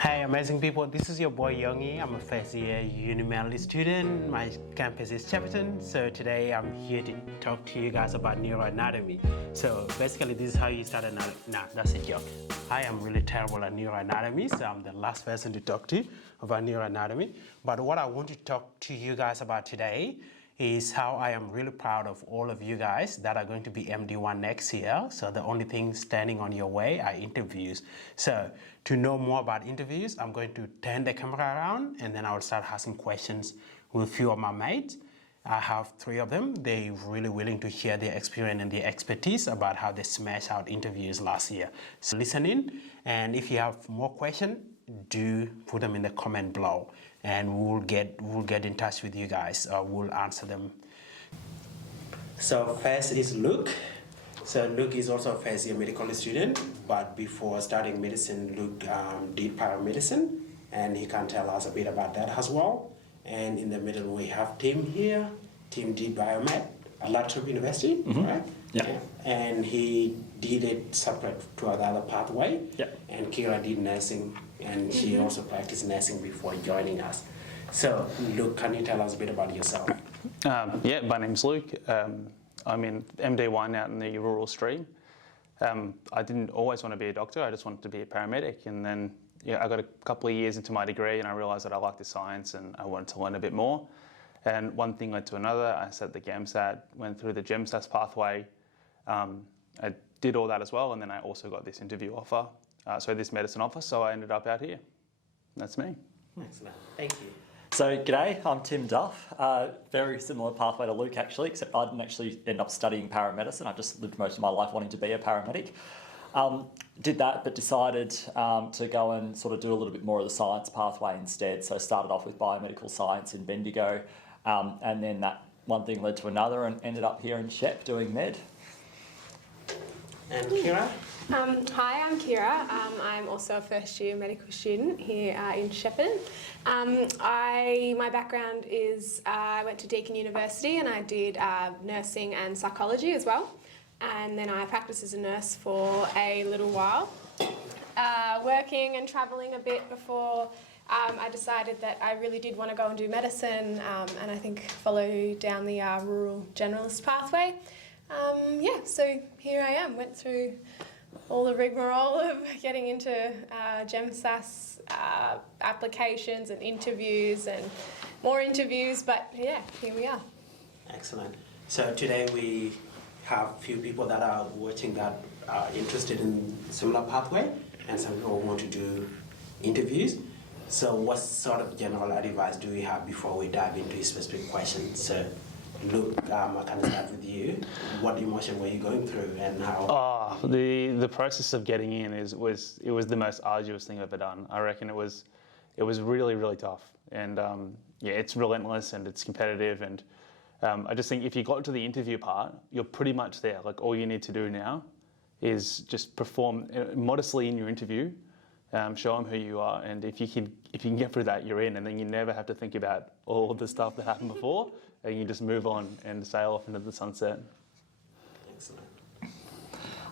Hi, amazing people. This is your boy Youngie. I'm a first year Uni student. My campus is Shepparton. So today I'm here to talk to you guys about neuroanatomy. So basically, this is how you start an. Nah, that's a joke. I am really terrible at neuroanatomy, so I'm the last person to talk to about neuroanatomy. But what I want to talk to you guys about today is how I am really proud of all of you guys that are going to be MD1 next year. So the only thing standing on your way are interviews. So to know more about interviews, I'm going to turn the camera around and then I will start asking questions with a few of my mates. I have 3 of them. They're really willing to share their experience and their expertise about how they smashed out interviews last year. So listen in, and if you have more questions, do put them in the comment below and we'll get in touch with you guys. We'll answer them. So first is Luke. So Luke is also a first year medical student, but before starting medicine, Luke did paramedicine, and he can tell us a bit about that as well. And in the middle we have Tim here. Tim did biomed at Latrobe University, right? Yeah. And he did it separate to another pathway. Yeah. And Kiera did nursing, and she also practiced nursing before joining us. So Luke, can you tell us a bit about yourself? Yeah, my name's Luke. I'm in MD1 out in the rural stream. I didn't always want to be a doctor, I just wanted to be a paramedic. And then I got a couple of years into my degree and I realised that I liked the science and I wanted to learn a bit more. And one thing led to another. I sat the GAMSAT, went through the GEMSAS pathway. I did all that as well, and then I also got this interview offer, this medicine offer, so I ended up out here. That's me. Excellent, thank you. So, g'day, I'm Tim Duff. Very similar pathway to Luke actually, except I didn't actually end up studying paramedicine. I just lived most of my life wanting to be a paramedic. Did that, but decided to go and sort of do a little bit more of the science pathway instead. So started off with biomedical science in Bendigo, and then that one thing led to another and ended up here in Shep doing med. And Kiera? Hi, I'm Kiera. I'm also a first year medical student here in Shepparton. My background is I went to Deakin University and I did nursing and psychology as well. And then I practiced as a nurse for a little while, working and travelling a bit before I decided that I really did want to go and do medicine, and I think follow down the rural generalist pathway. So here I am, went through all the rigmarole of getting into GEMSAS applications and interviews and more interviews, but yeah, here we are. Excellent. So today we have a few people that are watching that are interested in similar pathway, and some people want to do interviews. So what sort of general advice do we have before we dive into specific questions? So Luke, I can start with you. What emotion were you going through and how? The process of getting in was the most arduous thing I've ever done. I reckon it was really, really tough. And it's relentless and it's competitive, and I just think if you got to the interview part, you're pretty much there. Like all you need to do now is just perform modestly in your interview, show them who you are, and if you can get through that, you're in, and then you never have to think about all of the stuff that happened before, and you just move on and sail off into the sunset. Excellent.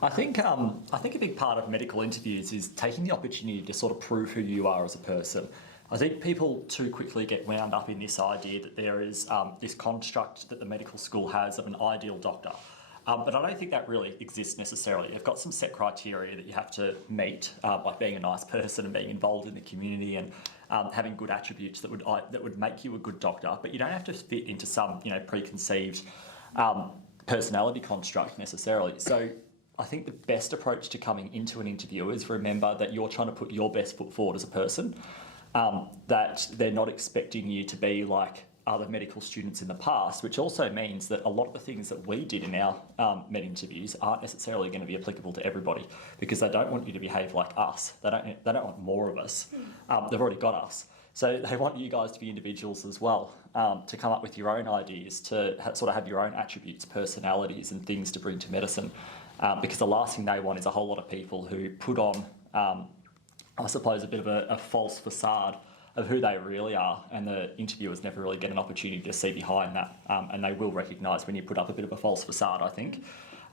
I think a big part of medical interviews is taking the opportunity to sort of prove who you are as a person. I think people too quickly get wound up in this idea that there is this construct that the medical school has of an ideal doctor. But I don't think that really exists necessarily. They've got some set criteria that you have to meet, like being a nice person and being involved in the community and having good attributes that would make you a good doctor. But you don't have to fit into some preconceived personality construct necessarily. So I think the best approach to coming into an interview is remember that you're trying to put your best foot forward as a person. That they're not expecting you to be like other medical students in the past, which also means that a lot of the things that we did in our med interviews aren't necessarily going to be applicable to everybody, because they don't want you to behave like us. They don't want more of us. They've already got us. So they want you guys to be individuals as well, to come up with your own ideas, to sort of have your own attributes, personalities and things to bring to medicine, because the last thing they want is a whole lot of people who put on I suppose a bit of a false facade of who they really are, and the interviewers never really get an opportunity to see behind that, and they will recognise when you put up a bit of a false facade, I think.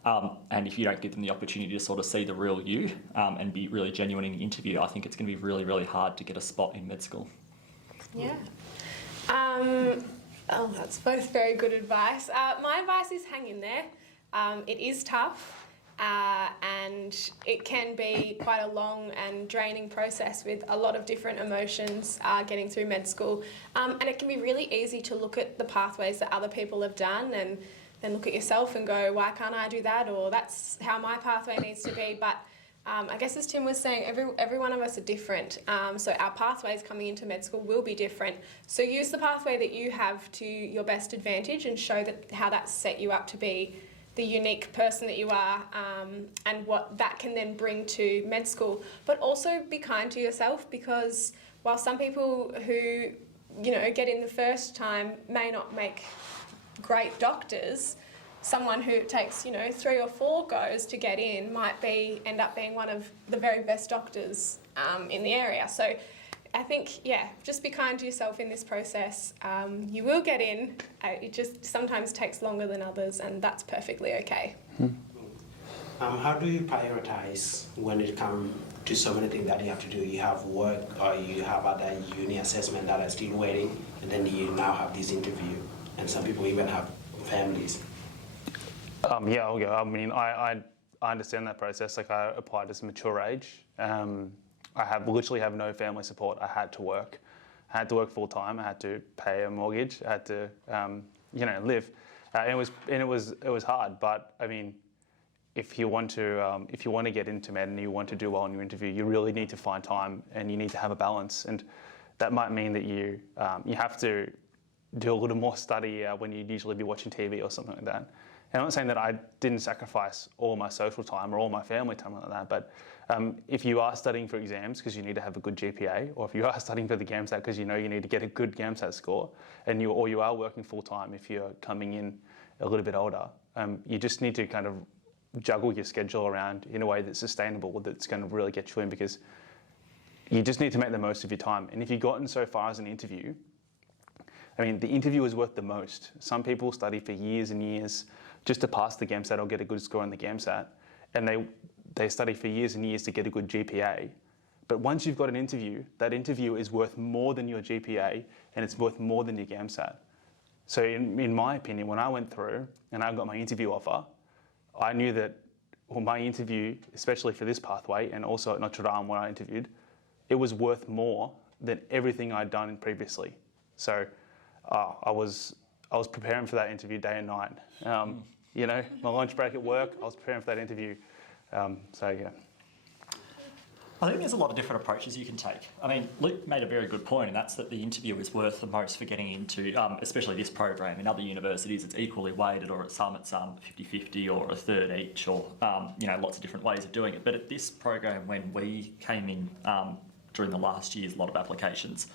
And if you don't give them the opportunity to sort of see the real you and be really genuine in the interview, I think it's going to be really, really hard to get a spot in med school. Yeah. That's both very good advice. My advice is hang in there. It is tough. And it can be quite a long and draining process with a lot of different emotions getting through med school. And it can be really easy to look at the pathways that other people have done and then look at yourself and go, why can't I do that? Or that's how my pathway needs to be. But I guess as Tim was saying, every one of us are different. So our pathways coming into med school will be different. So use the pathway that you have to your best advantage and show that how that's set you up to be the unique person that you are, and what that can then bring to med school. But also be kind to yourself, because while some people who, get in the first time may not make great doctors, someone who takes, 3 or 4 goes to get in might end up being one of the very best doctors in the area. So I think, just be kind to yourself in this process. You will get in. It just sometimes takes longer than others, and that's perfectly okay. How do you prioritize when it comes to so many things that you have to do? You have work, or you have other uni assessment that are still waiting, and then you now have this interview, and some people even have families. I'll go. I mean, I understand that process. Like, I applied as a mature age. I literally have no family support. I had to work. I had to work full time. I had to pay a mortgage. I had to, live. And it was hard. But I mean, if you want to get into med and you want to do well in your interview, you really need to find time and you need to have a balance. And that might mean that you have to do a little more study when you'd usually be watching TV or something like that. And I'm not saying that I didn't sacrifice all my social time or all my family time like that, but if you are studying for exams because you need to have a good GPA, or if you are studying for the GAMSAT because you need to get a good GAMSAT score, and you are working full time if you're coming in a little bit older, you just need to kind of juggle your schedule around in a way that's sustainable, that's going to really get you in, because you just need to make the most of your time. And if you've gotten so far as an interview, I mean, the interview is worth the most. Some people study for years and years just to pass the GAMSAT or get a good score on the GAMSAT, and they study for years and years to get a good GPA. But once you've got an interview, that interview is worth more than your GPA, and it's worth more than your GAMSAT. So in my opinion, when I went through and I got my interview offer, I knew that my interview, especially for this pathway, and also at Notre Dame where I interviewed, it was worth more than everything I'd done previously. So I was preparing for that interview day and night. My lunch break at work, I was preparing for that interview. I think there's a lot of different approaches you can take. I mean, Luke made a very good point, and that's that the interview is worth the most for getting into, especially this program. In other universities, it's equally weighted, or at some it's 50-50 or a third each, or lots of different ways of doing it. But at this program, when we came in during the last year's lot of applications,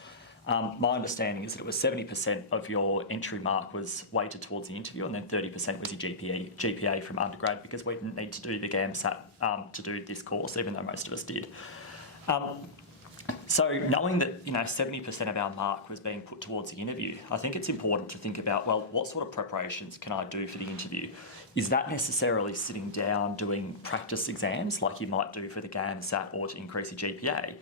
my understanding is that it was 70% of your entry mark was weighted towards the interview, and then 30% was your GPA from undergrad, because we didn't need to do the GAMSAT to do this course, even though most of us did. So knowing that 70% of our mark was being put towards the interview, I think it's important to think about, well, what sort of preparations can I do for the interview? Is that necessarily sitting down doing practice exams like you might do for the GAMSAT or to increase your GPA?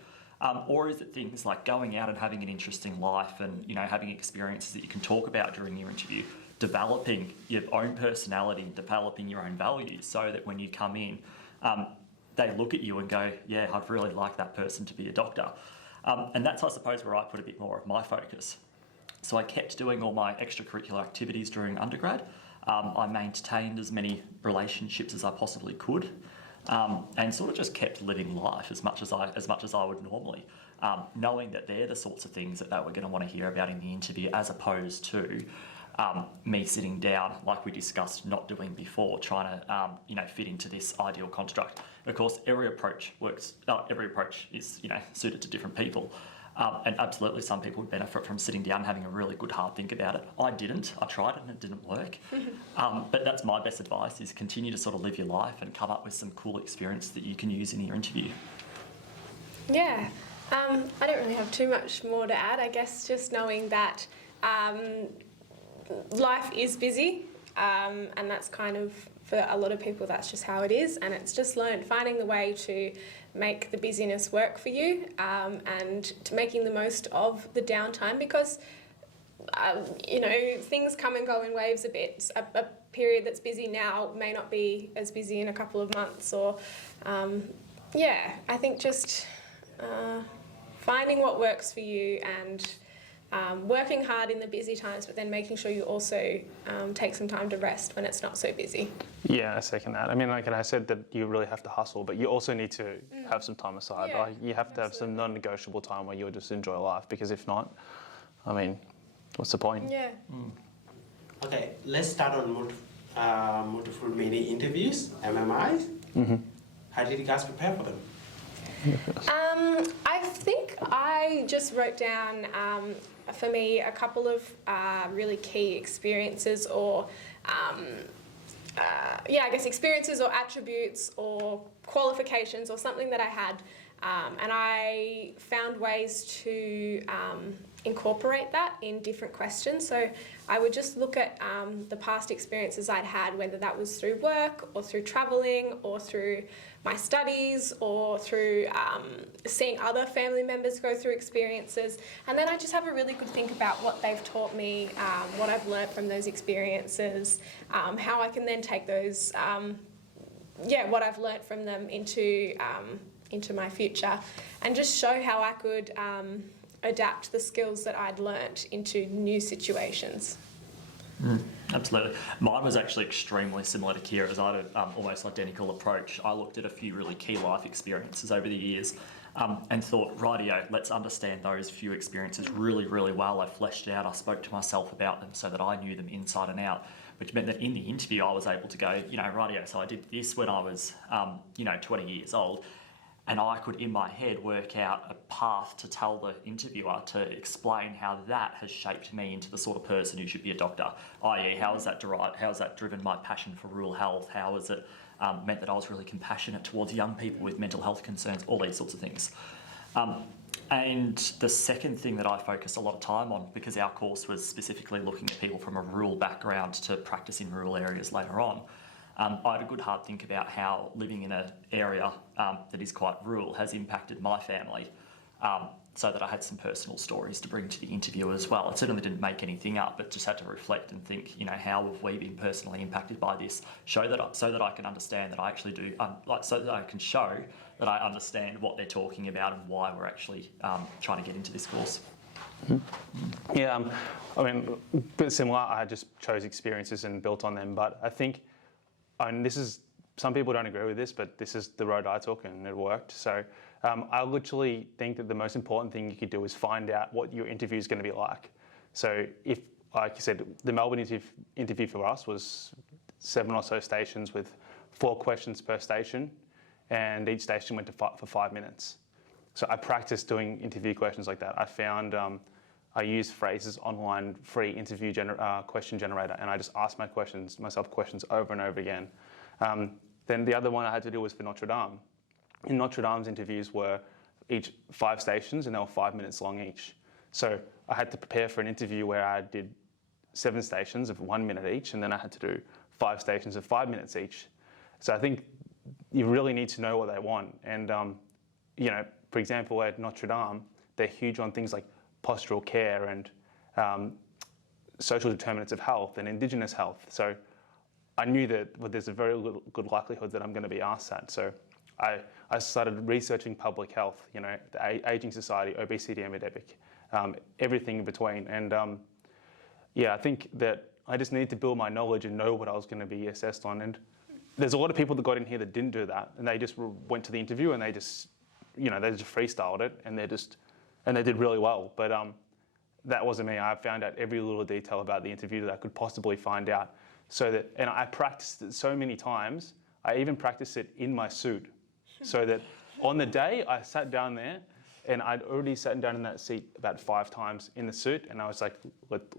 Or is it things like going out and having an interesting life and having experiences that you can talk about during your interview, developing your own personality, developing your own values, so that when you come in, they look at you and go, yeah, I'd really like that person to be a doctor. And that's, I suppose, where I put a bit more of my focus. So I kept doing all my extracurricular activities during undergrad. I maintained as many relationships as I possibly could. And sort of just kept living life as much as I would normally, knowing that they're the sorts of things that they were going to want to hear about in the interview, as opposed to me sitting down, like we discussed, not doing before, trying to fit into this ideal construct. Of course, every approach works. Every approach is suited to different people. And absolutely, some people would benefit from sitting down and having a really good hard think about it. I didn't. I tried it and it didn't work. But that's my best advice, is continue to sort of live your life and come up with some cool experience that you can use in your interview. Yeah. I don't really have too much more to add. I guess just knowing that life is busy, and that's kind of for a lot of people that's just how it is, and it's just finding the way to make the busyness work for you, and to making the most of the downtime, because things come and go in waves a bit. A period that's busy now may not be as busy in a couple of months, or I think just finding what works for you, and working hard in the busy times, but then making sure you also take some time to rest when it's not so busy. Yeah, I second that. I mean, like I said, that you really have to hustle, but you also need to have some time aside. Yeah, you have to have some non-negotiable time where you'll just enjoy life, because if not, I mean, what's the point? Yeah. Okay, let's start on multiple media interviews, MMIs. How did you guys prepare for them? I think I just wrote down, for me, a couple of really key experiences, or experiences or attributes or qualifications or something that I had, and I found ways to incorporate that in different questions. So I would just look at the past experiences I'd had, whether that was through work or through travelling or through my studies or through seeing other family members go through experiences. And then I just have a really good think about what they've taught me, what I've learnt from those experiences, how I can then take those, what I've learnt from them into my future, and just show how I could adapt the skills that I'd learnt into new situations. Absolutely. Mine was actually extremely similar to Kiera's. I had an almost identical approach. I looked at a few really key life experiences over the years, and thought, rightio, let's understand those few experiences really, really well. I fleshed it out. I spoke to myself about them so that I knew them inside and out, which meant that in the interview I was able to go, rightio, so I did this when I was, 20 years old. And I could, in my head, work out a path to tell the interviewer to explain how that has shaped me into the sort of person who should be a doctor, i.e. how has that driven my passion for rural health, how has it meant that I was really compassionate towards young people with mental health concerns, all these sorts of things. And the second thing that I focused a lot of time on, because our course was specifically looking at people from a rural background to practice in rural areas later on, I had a good hard think about how living in an area that is quite rural has impacted my family, so that I had some personal stories to bring to the interview as well. I certainly didn't make anything up, but just had to reflect and think, how have we been personally impacted by this? So that I can understand that I actually do, so that I can show that I understand what they're talking about and why we're actually trying to get into this course. Yeah, I mean, a bit similar. I just chose experiences and built on them, but I think, and this is, some people don't agree with this, but this is the road I took and it worked. So I literally think that the most important thing you could do is find out what your interview is going to be like. So if, like you said, the Melbourne interview for us was 7 or so stations with 4 questions per station, and each station went for 5 minutes. So I practiced doing interview questions like that. I found, I used Phrase's online free interview question generator, and I just asked myself questions over and over again. Then the other one I had to do was for Notre Dame. In Notre Dame's interviews were each 5 stations, and they were 5 minutes long each. So I had to prepare for an interview where I did 7 stations of 1 minute each, and then I had to do 5 stations of 5 minutes each. So I think you really need to know what they want. And, for example, at Notre Dame, they're huge on things like postural care and social determinants of health and Indigenous health. So I knew that there's a very good likelihood that I'm going to be asked that. So I started researching public health, the Aging Society, obesity epidemic, everything in between. And I think that I just needed to build my knowledge and know what I was going to be assessed on. And there's a lot of people that got in here that didn't do that, and they just went to the interview and they just freestyled it, and they did really well. But that wasn't me. I found out every little detail about the interview that I could possibly find out. And I practiced it so many times. I even practiced it in my suit, so that on the day I sat down there, and I'd already sat down in that seat about 5 times in the suit, and I was like,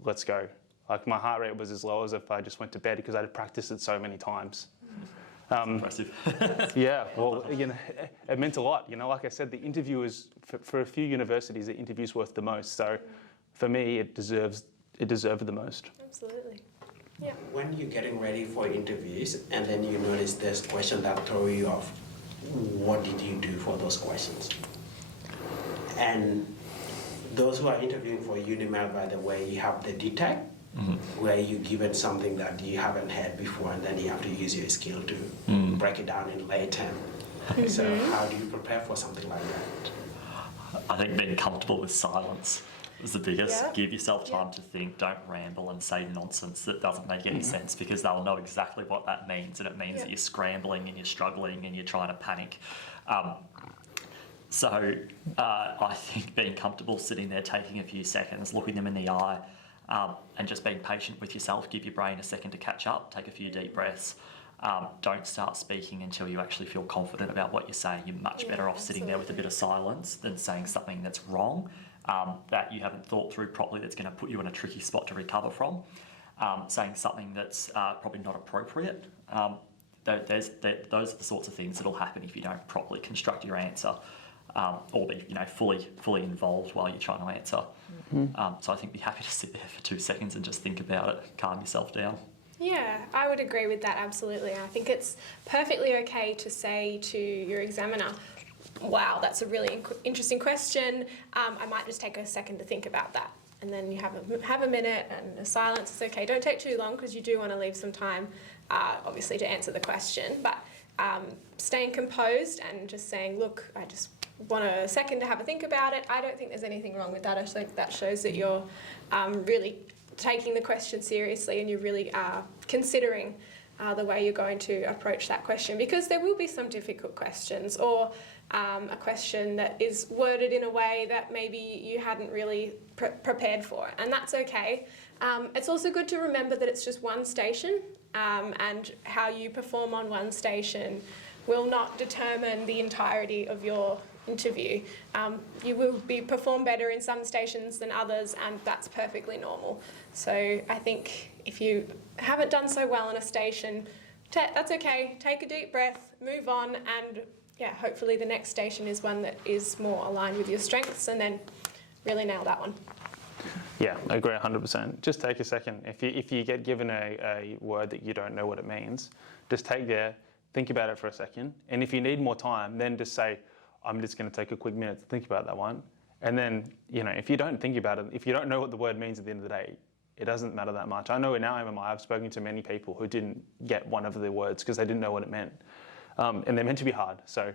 let's go. Like, my heart rate was as low as if I just went to bed, because I'd practiced it so many times. Impressive. Yeah, well, it meant a lot. Like I said, the interview is, for a few universities, the interview's worth the most. So for me, it deserved the most. Absolutely. Yeah. When you're getting ready for interviews and then you notice there's questions that throw you off, what did you do for those questions? And those who are interviewing for UNIMEL, by the way, you have the detect, where you're given something that you haven't had before, and then you have to use your skill to break it down in lay 10. So how do you prepare for something like that? I think being comfortable with silence was the biggest. Yeah. Give yourself time to think. Don't ramble and say nonsense that doesn't make any sense, because they'll know exactly what that means, and it means that you're scrambling and you're struggling and you're trying to panic. So I think being comfortable sitting there, taking a few seconds, looking them in the eye, and just being patient with yourself. Give your brain a second to catch up. Take a few deep breaths. Don't start speaking until you actually feel confident about what you're saying. You're much better off sitting there with a bit of silence than saying something that's wrong, that you haven't thought through properly, that's going to put you in a tricky spot to recover from. Saying something that's probably not appropriate. Those are the sorts of things that'll happen if you don't properly construct your answer, or be fully involved while you're trying to answer. So I think be happy to sit there for 2 seconds and just think about it, calm yourself down. Yeah, I would agree with that, absolutely. I think it's perfectly okay to say to your examiner, wow, that's a really interesting question. I might just take a second to think about that. And then you have a minute and a silence. It's okay. Don't take too long, because you do want to leave some time, obviously, to answer the question. But staying composed and just saying, look, I just want a second to have a think about it. I don't think there's anything wrong with that. I think that shows that you're really taking the question seriously, and you're really considering the way you're going to approach that question, because there will be some difficult questions, or a question that is worded in a way that maybe you hadn't really prepared for, and that's okay. It's also good to remember that it's just one station, and how you perform on one station will not determine the entirety of your interview. You will perform better in some stations than others, and that's perfectly normal. So I think if you haven't done so well in a station, that's okay. Take a deep breath, move on, and hopefully the next station is one that is more aligned with your strengths, and then really nail that one. Yeah, I agree 100%. Just take a second. If you get given a word that you don't know what it means, just think about it for a second. And if you need more time, then just say, I'm just going to take a quick minute to think about that one. And then, if you don't think about it, if you don't know what the word means at the end of the day, it doesn't matter that much. I know in our MMI, I've spoken to many people who didn't get one of the words because they didn't know what it meant. And they're meant to be hard. So,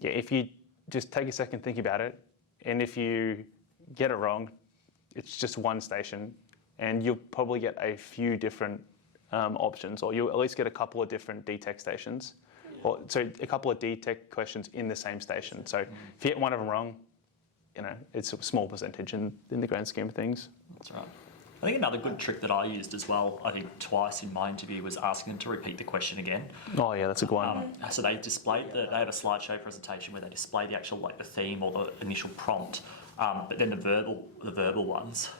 if you just take a second, think about it. And if you get it wrong, it's just one station, and you'll probably get a few different options, or you'll at least get a couple of different DTEC stations. So a couple of DTEC questions in the same station. So if you get one of them wrong, it's a small percentage in the grand scheme of things. That's right. I think another good trick that I used as well, I think twice in my interview, was asking them to repeat the question again. Oh yeah, that's a good one. So they displayed they had a slideshow presentation where they displayed the actual the theme or the initial prompt, but then the verbal ones.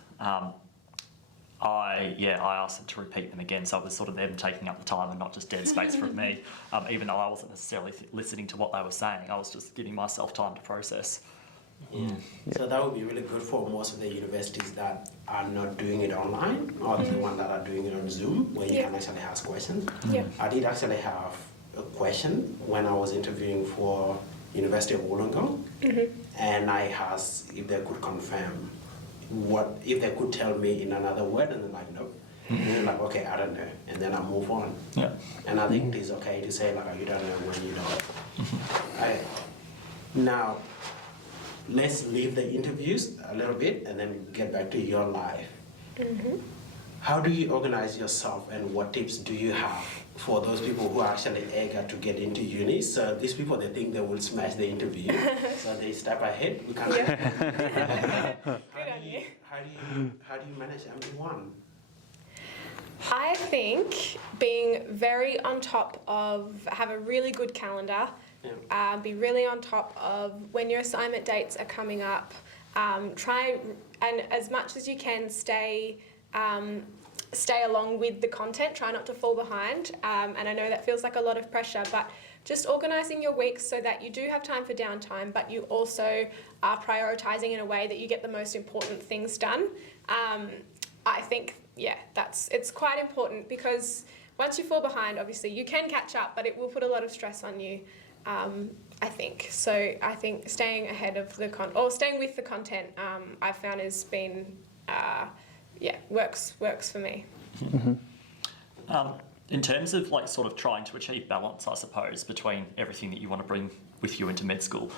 I asked them to repeat them again, so it was sort of them taking up the time and not just dead space from me. Even though I wasn't necessarily listening to what they were saying, I was just giving myself time to process. Yeah. So that would be really good for most of the universities that are not doing it online, or the one that are doing it on Zoom, where you can actually ask questions. Yeah. I did actually have a question when I was interviewing for University of Wollongong, and I asked if they could confirm if they could tell me in another word, and they're like, nope. And they're like, okay, I don't know, and then I move on. Yeah. And I think it's okay to say you don't know when you don't. Now, let's leave the interviews a little bit and then get back to your life. How do you organize yourself, and what tips do you have for those people who are actually eager to get into uni? So these people, they think they will smash the interview, so they step ahead. We can't. How do you manage MD1? I think being very on top of, have a really good calendar, be really on top of when your assignment dates are coming up. Try and as much as you can stay along with the content. Try not to fall behind. And I know that feels like a lot of pressure, but just organising your weeks so that you do have time for downtime, but you also are prioritising in a way that you get the most important things done. I think it's quite important, because once you fall behind, obviously you can catch up, but it will put a lot of stress on you. I think so. I think staying ahead of the staying with the content, I've found has been works for me. In terms of like sort of trying to achieve balance, I suppose, between everything that you want to bring with you into med school,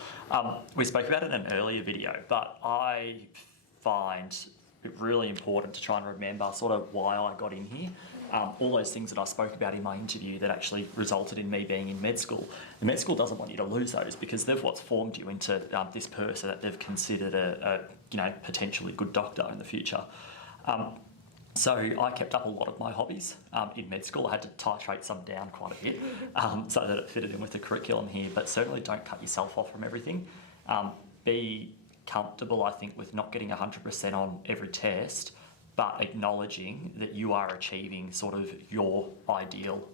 we spoke about it in an earlier video, but I find it really important to try and remember sort of why I got in here. All those things that I spoke about in my interview that actually resulted in me being in med school. The med school doesn't want you to lose those, because they've what's formed you into this person that they've considered a potentially good doctor in the future. So I kept up a lot of my hobbies in med school. I had to titrate some down quite a bit so that it fitted in with the curriculum here, but certainly don't cut yourself off from everything. Be comfortable, I think, with not getting 100% on every test, but acknowledging that you are achieving sort of your ideal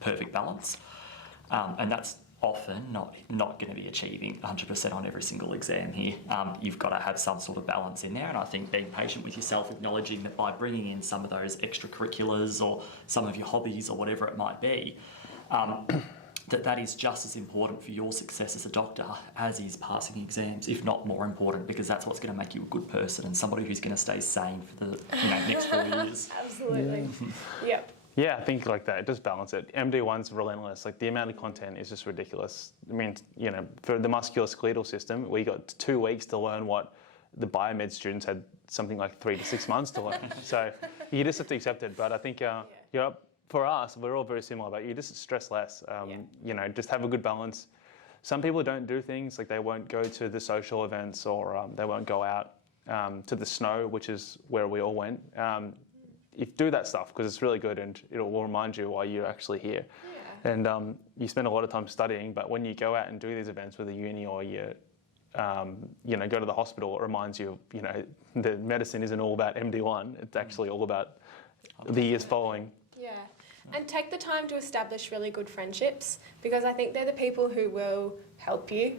perfect balance. And that's often not going to be achieving 100% on every single exam here. You've got to have some sort of balance in there, and I think being patient with yourself, acknowledging that by bringing in some of those extracurriculars or some of your hobbies or whatever it might be, that is just as important for your success as a doctor as is passing exams, if not more important, because that's what's going to make you a good person and somebody who's going to stay sane for the next 40 years. Absolutely. Yep. Yeah, I think like that, it does balance it. MD1's relentless. Like the amount of content is just ridiculous. I mean, for the musculoskeletal system, we got 2 weeks to learn what the biomed students had something like 3 to 6 months to learn. So you just have to accept it. But I think, for us, we're all very similar, but you just stress less. Just have a good balance. Some people don't do things, like they won't go to the social events, or they won't go out to the snow, which is where we all went. Do that stuff, because it's really good and it will remind you why you're actually here. Yeah. And you spend a lot of time studying, but when you go out and do these events with a uni, or you go to the hospital, it reminds you, that medicine isn't all about MD1. It's actually all about the years following. Yeah. And take the time to establish really good friendships, because I think they're the people who will help you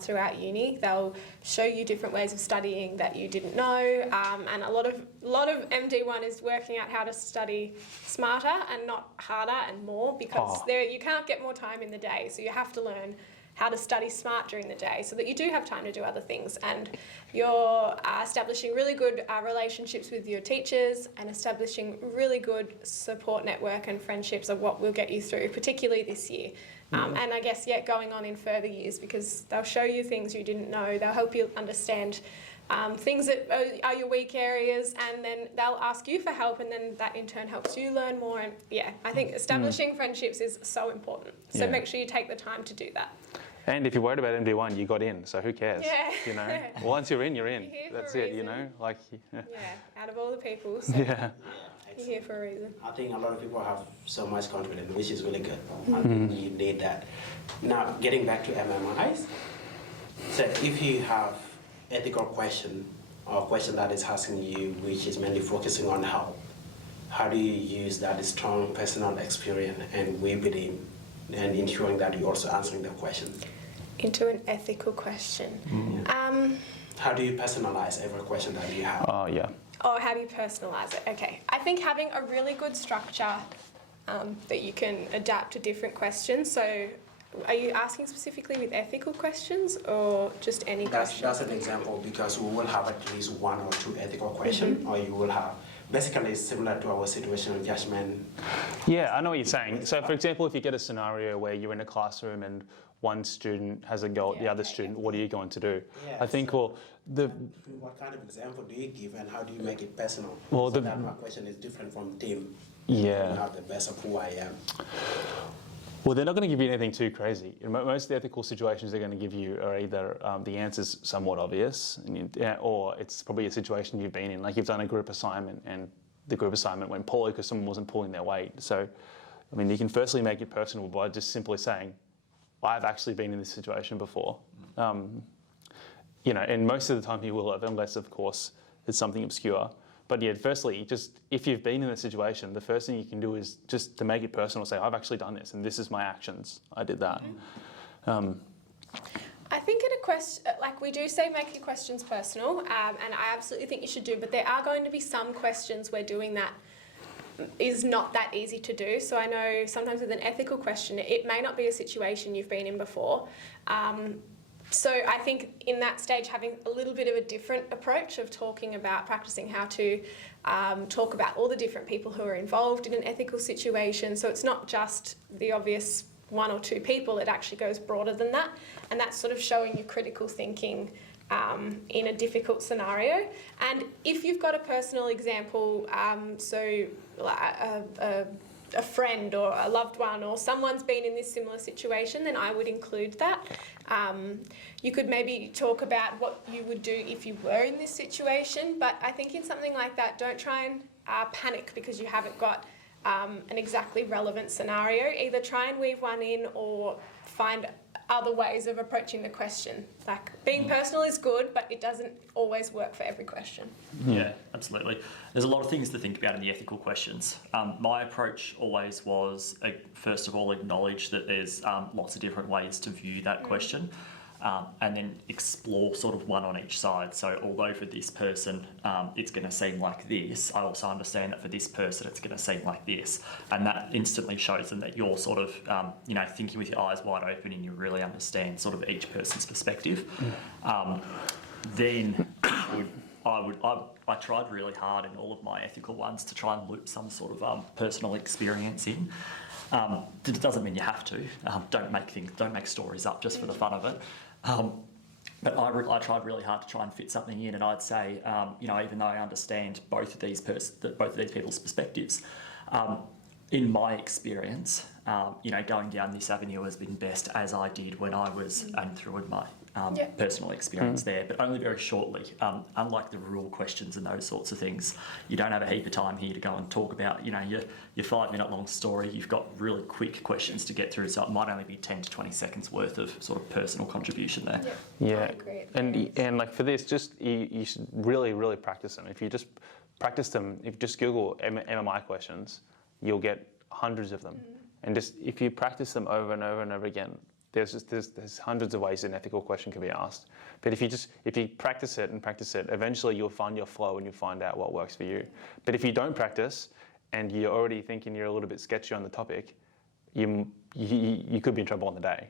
throughout uni. They'll show you different ways of studying that you didn't know, and a lot of MD1 is working out how to study smarter and not harder and more, because you can't get more time in the day, so you have to learn how to study smart during the day so that you do have time to do other things, and you're establishing really good relationships with your teachers and establishing really good support network and friendships of what will get you through, particularly this year. And I guess, going on in further years, because they'll show you things you didn't know, they'll help you understand things that are your weak areas, and then they'll ask you for help, and then that in turn helps you learn more. And I think establishing friendships is so important. So make sure you take the time to do that. And if you're worried about MD1, you got in, so who cares? Yeah. Once you're in, you're in. You're That's it, out of all the people. So you're here for a reason. I think a lot of people have so much confidence, which is really good. I think you need that. Now, getting back to MMIs, so if you have ethical question or question that is asking you, which is mainly focusing on how do you use that strong personal experience and weave it in, and ensuring that you're also answering the question into an ethical question. How do you personalize every question that you have? How do you personalize it? Okay, I think having a really good structure that you can adapt to different questions. So are you asking specifically with ethical questions or just any questions? That's an example, because we will have at least 1 or 2 ethical questions, or you will have, basically similar to our situational judgment. Yeah, I know what you're saying. So for example, if you get a scenario where you're in a classroom and one student has a go at the other student, what are you going to do? I think, what kind of example do you give, and how do you make it personal? Well, that my question is different from Tim. Yeah. You have the best of who I am. Well, they're not going to give you anything too crazy. Most of the ethical situations they're going to give you are either the answer's somewhat obvious, or it's probably a situation you've been in. Like you've done a group assignment and the group assignment went poorly because someone wasn't pulling their weight. So, I mean, you can firstly make it personal by just simply saying, I've actually been in this situation before. And most of the time you will have, unless, of course, it's something obscure. But firstly, just if you've been in a situation, the first thing you can do is just to make it personal, say, I've actually done this and this is my actions. I did that. I think in a question, like we do say make your questions personal, and I absolutely think you should do, but there are going to be some questions where doing that is not that easy to do. So I know sometimes with an ethical question, it may not be a situation you've been in before. So I think in that stage, having a little bit of a different approach of talking about practicing how to talk about all the different people who are involved in an ethical situation. So it's not just the obvious one or two people, it actually goes broader than that. And that's sort of showing your critical thinking in a difficult scenario. And if you've got a personal example, so a friend or a loved one or someone's been in this similar situation, then I would include that. You could maybe talk about what you would do if you were in this situation, but I think in something like that, don't try and panic because you haven't got an exactly relevant scenario. Either try and weave one in or find other ways of approaching the question. Like being personal is good, but it doesn't always work for every question. Yeah, absolutely. There's a lot of things to think about in the ethical questions. My approach always was, first of all, acknowledge that there's lots of different ways to view that question. And then explore sort of one on each side. So although for this person it's going to seem like this, I also understand that for this person it's going to seem like this, and that instantly shows them that you're sort of thinking with your eyes wide open and you really understand sort of each person's perspective. Then I tried really hard in all of my ethical ones to try and loop some sort of personal experience in. It doesn't mean you have to. Don't make stories up just for the fun of it. But I tried really hard to try and fit something in, and I'd say, even though I understand both of these people's perspectives, in my experience, going down this avenue has been best as I did when I was and through my personal experience there, but only very shortly. Unlike the rule questions and those sorts of things, you don't have a heap of time here to go and talk about, your 5-minute long story. You've got really quick questions to get through, so it might only be 10 to 20 seconds worth of sort of personal contribution there. Yeah, and like for this, just you should really, really practice them. If you just practice them, if you just Google MMI questions, you'll get hundreds of them. And just if you practice them over and over and over again, there's hundreds of ways an ethical question can be asked. But if you practice it, eventually you'll find your flow and you'll find out what works for you. But if you don't practice and you're already thinking you're a little bit sketchy on the topic, you could be in trouble on the day.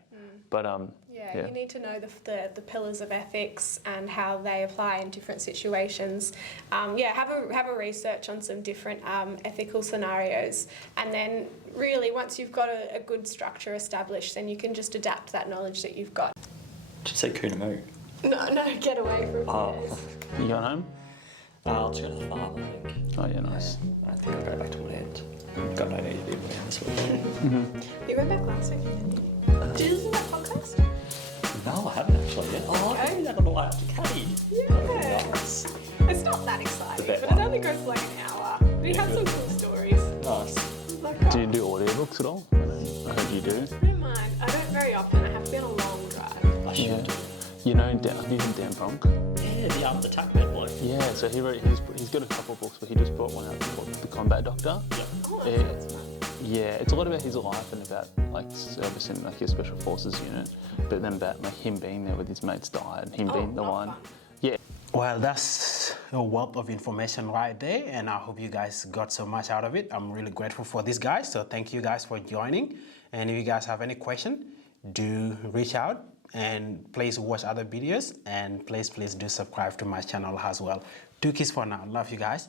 But you need to know the pillars of ethics and how they apply in different situations. Have a research on some different ethical scenarios, and then really once you've got a good structure established, then you can just adapt that knowledge that you've got. Did you say Coonamoo? No, get away from this. You going home? I'll just go to the farm, I think. Oh yeah, nice. I think I'll go back to Woodend. Got no need to be in Woodend this week. You went back last week, didn't you? Did you listen to that podcast? No, I haven't actually yet. Oh, I did that on the way up to Caddy. Yeah. Nice. It's not that exciting, but it only goes for like an hour. We have some cool stories. Nice. Do you do audiobooks at all? I heard you do. I don't mind. I don't very often. I have to be on a long drive. I should. You know, have you heard Dan Bronk? Yeah, the TACMed bloke. Yeah, so he's got a couple of books, but he just brought one out called The Combat Doctor. Yeah. Oh, that sounds fun. Yeah, it's a lot about his life and about like service in like his special forces unit, but then about like him being there with his mates died and him being the one. Fun. Yeah. Well, that's a wealth of information right there, and I hope you guys got so much out of it. I'm really grateful for this, guys, so thank you guys for joining. And if you guys have any question, do reach out, and please watch other videos, and please do subscribe to my channel as well. 2 kiss for now. Love you guys.